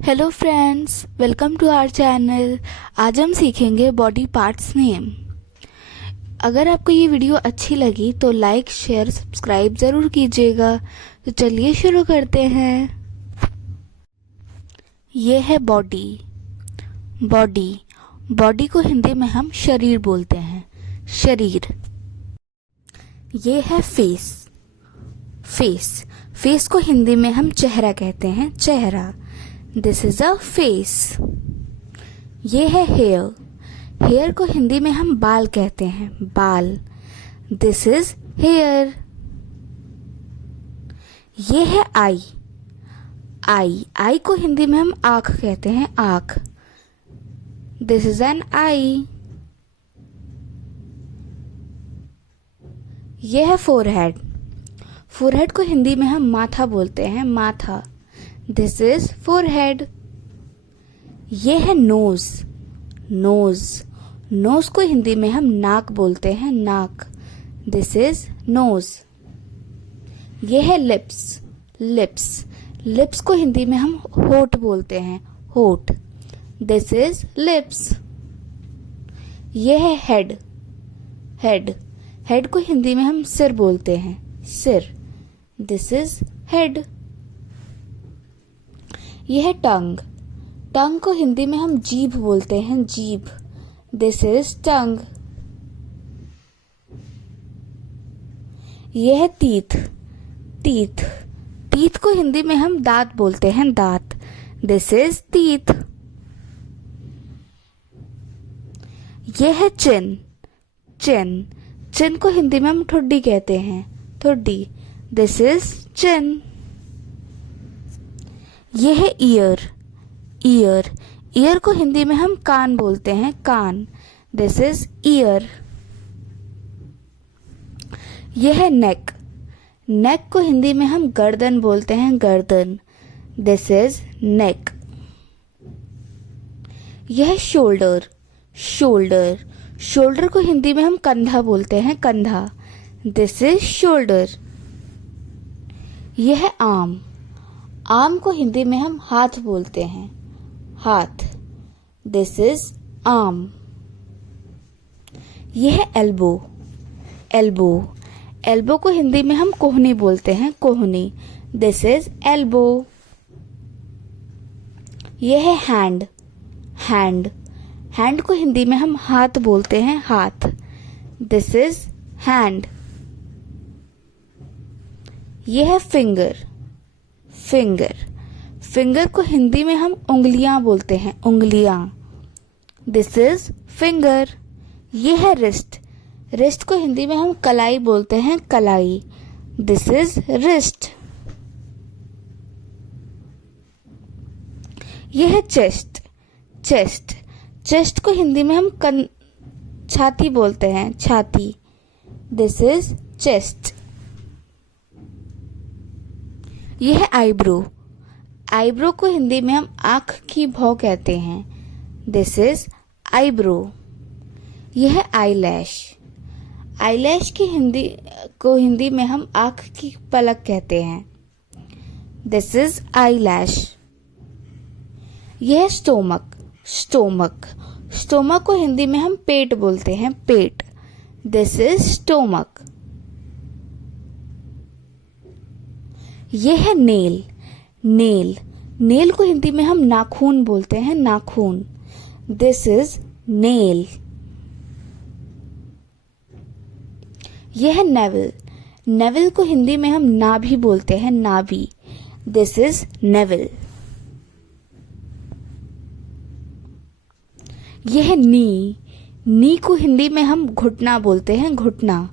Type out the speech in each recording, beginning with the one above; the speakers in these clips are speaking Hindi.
Hello friends, welcome to our channel. आज हम सीखेंगे बॉडी पार्ट्स नेम। अगर आपको ये वीडियो अच्छी लगी तो लाइक शेयर सब्सक्राइब ज़रूर कीजिएगा। तो चलिए शुरू करते हैं। ये है बॉडी। बॉडी बॉडी को हिंदी में हम शरीर बोलते हैं, शरीर। ये है फेस। फेस फेस को हिंदी में हम चेहरा कहते हैं, चेहरा। This is a face. ये है हेयर। हेयर को हिंदी में हम बाल कहते हैं, बाल। This is here. ये है आई। आई को हिंदी में हम आंख कहते हैं, आंख। दिस इज एन आई। ये है फोरहेड। फोरहेड को हिंदी में हम माथा बोलते हैं, माथा। This is forehead. ये है नोज। नोज नोज को हिंदी में हम नाक बोलते हैं, नाक। This is nose. ये है लिप्स। लिप्स लिप्स को हिंदी में हम होठ बोलते हैं, होठ। This is lips. ये है हेड। हेड हेड को हिंदी में हम सिर बोलते हैं, सिर। This is head. यह है टंग। टंग को हिंदी में हम जीभ बोलते हैं, जीभ। This is tongue. यह है टीथ। टीथ टीथ को हिंदी में हम दांत बोलते हैं, दांत। This is teeth. यह है चिन। चिन चिन को हिंदी में हम ठुड्डी कहते हैं, ठुड्डी। दिस इज चिन। यह है ईयर। ईयर ईयर को हिंदी में हम कान बोलते हैं, कान। This is year. यह है नेक। नेक को हिंदी में हम गर्दन बोलते हैं, गर्दन। दिस इज नेक। यह है शोल्डर। शोल्डर शोल्डर को हिंदी में हम कंधा बोलते हैं, कंधा। This is shoulder. यह है आर्म। आर्म को हिंदी में हम हाथ बोलते हैं, हाथ। This is arm. यह है एल्बो। एल्बो एल्बो को हिंदी में हम कोहनी बोलते हैं, कोहनी। This is elbow. यह है हैंड। हैंड हैंड को हिंदी में हम हाथ बोलते हैं, हाथ। This is hand. यह है फिंगर। फिंगर फिंगर को हिंदी में हम उंगलियां बोलते हैं, उंगलियां। This is finger. यह है रिस्ट। रिस्ट को हिंदी में हम कलाई बोलते हैं, कलाई। This is wrist. यह है चेस्ट। चेस्ट चेस्ट को हिंदी में हम छाती बोलते हैं, छाती। This is chest. यह है आईब्रो। आईब्रो को हिंदी में हम आंख की भौं कहते हैं। This is eyebrow. यह है आईलैश। आईलैश की हिंदी में हम आंख की पलक कहते हैं। This is eyelash. यह है स्टोमक। स्टोमक स्टोमक को हिंदी में हम पेट बोलते हैं, पेट। This is stomach. यह है नेल। नेल नेल को हिंदी में हम नाखून बोलते हैं, नाखून। This is nail. यह है नेवल। नेवल को हिंदी में हम नाभि बोलते हैं, नाभि। This is naval. यह है नी। नी को हिंदी में हम घुटना बोलते हैं, घुटना।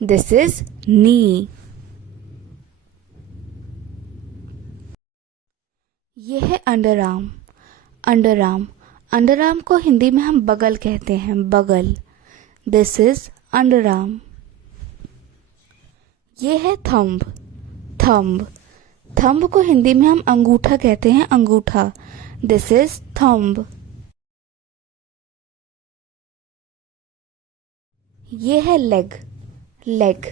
दिस इज नी। यह है under arm. Under arm under arm को हिंदी में हम बगल कहते हैं, बगल। This is under arm. यह है थंब। थंब थंब को हिंदी में हम अंगूठा कहते हैं, अंगूठा। This is thumb. यह है लेग। लेग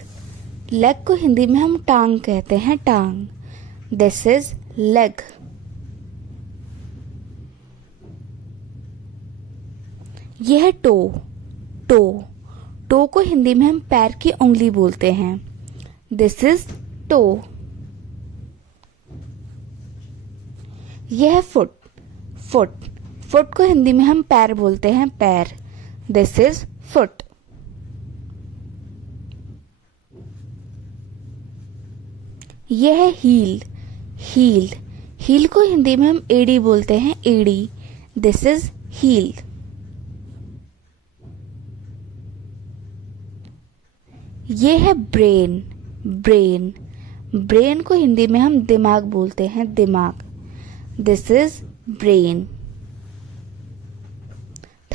लेग को हिंदी में हम टांग कहते हैं, टांग। This is leg. यह है टो, टो, टो को हिंदी में हम पैर की उंगली बोलते हैं। This is toe. यह है फुट, फुट, फुट को हिंदी में हम पैर बोलते हैं, पैर। This is foot. यह है हील, हील, हील को हिंदी में हम एड़ी बोलते हैं, एड़ी। This is heel. ये है ब्रेन, ब्रेन, ब्रेन को हिंदी में हम दिमाग बोलते हैं, दिमाग। This is brain.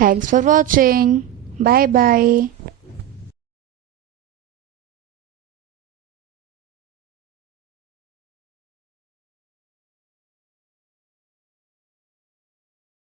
Thanks for watching. Bye bye.